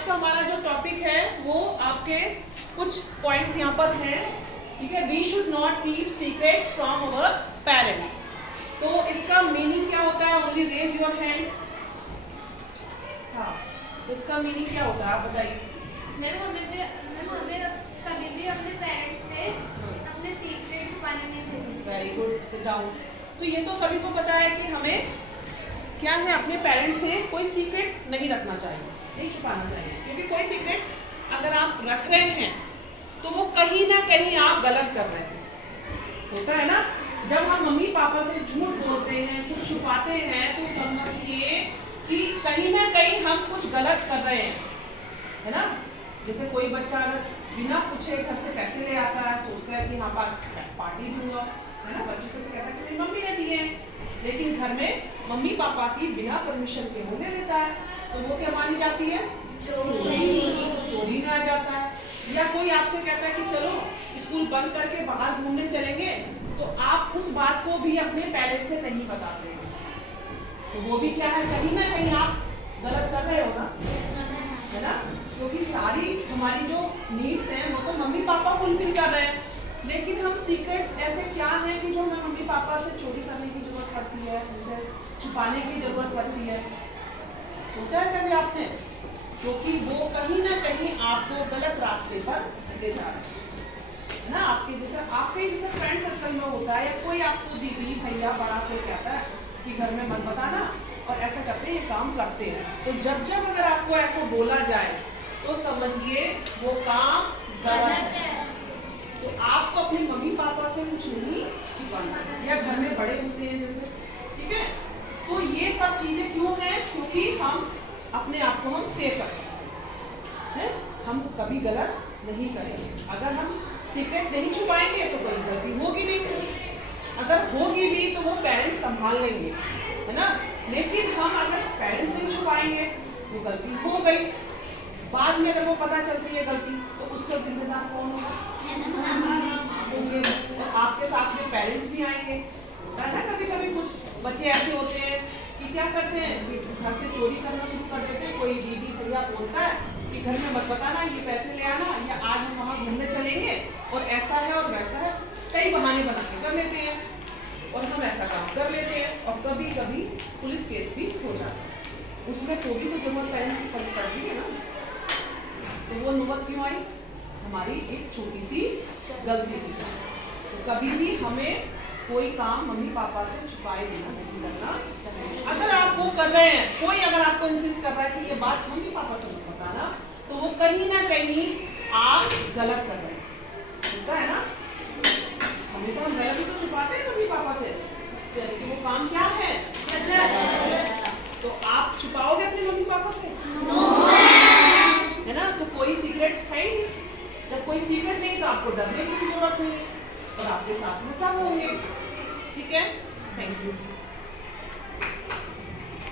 आज का हमारा जो टॉपिक है वो आपके कुछ पॉइंट्स यहाँ पर हैं, ठीक है। We should not keep secrets from our parents. तो इसका मीनिंग क्या होता है? Only raise your hand. हाँ, तो इसका मीनिंग क्या होता है आप बताइए। मैम हमें कभी भी अपने पेरेंट्स से अपने सीक्रेट्स छुपाने नहीं चाहिए। Very good, sit down. तो ये तो सभी को पता है कि हमें क्या है, अपने पेरेंट्स से कोई सीक्रेट नहीं रखना चाहिए, नहीं छुपाना चाहिए, क्योंकि कोई सीक्रेट अगर आप रख रहे हैं तो वो कहीं ना कहीं आप गलत कर रहे हैं। होता है ना, जब हम मम्मी पापा से झूठ बोलते हैं, कुछ छुपाते हैं, तो समझिए कि कहीं ना कहीं हम कुछ गलत कर रहे हैं, है ना। जैसे कोई बच्चा अगर बिना पूछे घर से पैसे ले आता है, सोचता है कि हाँ पार्टी दूंगा, है ना। बच्चों से तो कहता है कि मेरी मम्मी ने दिए हैं, लेकिन घर में मम्मी पापा की बिना परमिशन के वो ले लेता है, तो वो क्या मानी जाती है? चोरी में आ जाता है। या कोई आपसे कहता है कि चलो स्कूल बंद करके बाहर घूमने चलेंगे, तो आप उस बात को भी अपने पेरेंट्स से नहीं बताते हैं, तो वो भी क्या है, कहीं ना कहीं आप गलत कर रहे हो ना, है ना। क्योंकि सारी हमारी जो नीड्स हैं वो तो मम्मी पापा फुलफिल कर रहे हैं, लेकिन हम सीक्रेट्स ऐसे क्या हैं कि जो हमें मम्मी पापा से चोरी करने की जरूरत पड़ती है, उनसे छुपाने की जरूरत पड़ती है। सोचा है कभी आपने? क्योंकि वो कहीं ना कहीं आपको गलत रास्ते पर ले जा रहे हैं ना। आपके जैसे फ्रेंड सर्कल में होता है, या कोई आपको दीदी भैया बड़ा कोई कहता है कि घर में मत बताना, और ऐसा करते ये काम करते हैं, तो जब जब अगर आपको ऐसा बोला जाए तो समझिए वो काम गलत है। तो आपको अपने मम्मी पापा से कुछ नहीं छुपाना, या घर में बड़े होते हैं जैसे, ठीक है। तो ये सब चीजें क्यों हैं? क्योंकि हम अपने आप को हम सेव कर सकते हैं, हम कभी गलत नहीं करेंगे। अगर हम सीक्रेट नहीं छुपाएंगे तो कोई गलती होगी नहीं, अगर होगी भी तो वो पेरेंट्स संभाल लेंगे, है ना। लेकिन हम अगर पेरेंट्स से छुपाएंगे तो गलती हो गई, बाद में अगर वो पता चलती है गलती, तो उसका जिम्मेदार कौन होगा? होंगे, और आपके साथ में पेरेंट्स भी आएंगे। है ना, कभी कभी कुछ बच्चे ऐसे होते हैं कि क्या करते हैं, घर से चोरी करना शुरू कर देते हैं। कोई दीदी भैया बोलता है कि घर में मत बताना, ये पैसे ले आना, या आज हम वहाँ घूमने चलेंगे और ऐसा है और वैसा है, कई बहाने बना के कर लेते हैं, और हम ऐसा काम कर लेते हैं, और कभी कभी पुलिस केस भी हो जाता है। उसमें तो भी तो जरूरत पेरेंट्स की पड़ती है ना। तो वो नौबत क्यों आई? हमारी इस छोटी सी गलती की। तो कभी भी हमें कोई काम मम्मी पापा से छुपाए बिना नहीं करना चाहिए। अगर आप वो कर रहे हैं, कोई अगर आपको इंसिस्ट कर रहा है कि ये बात मम्मी पापा से मत बताना, तो वो कहीं ना कहीं आप गलत कर रहे हैं, होता है ना। हमेशा हम गलत ही तो छुपाते हैं मम्मी पापा से, तो वो काम क्या है? तो आप छुपाओगे अपने मम्मी पापा से? है ना। तो कोई सीक्रेट है ही नहीं। जब कोई सीक्रेट नहीं तो आपको डरने की भी जरूरत नहीं, और आपके साथ में सब होंगे, ठीक है। Thank you.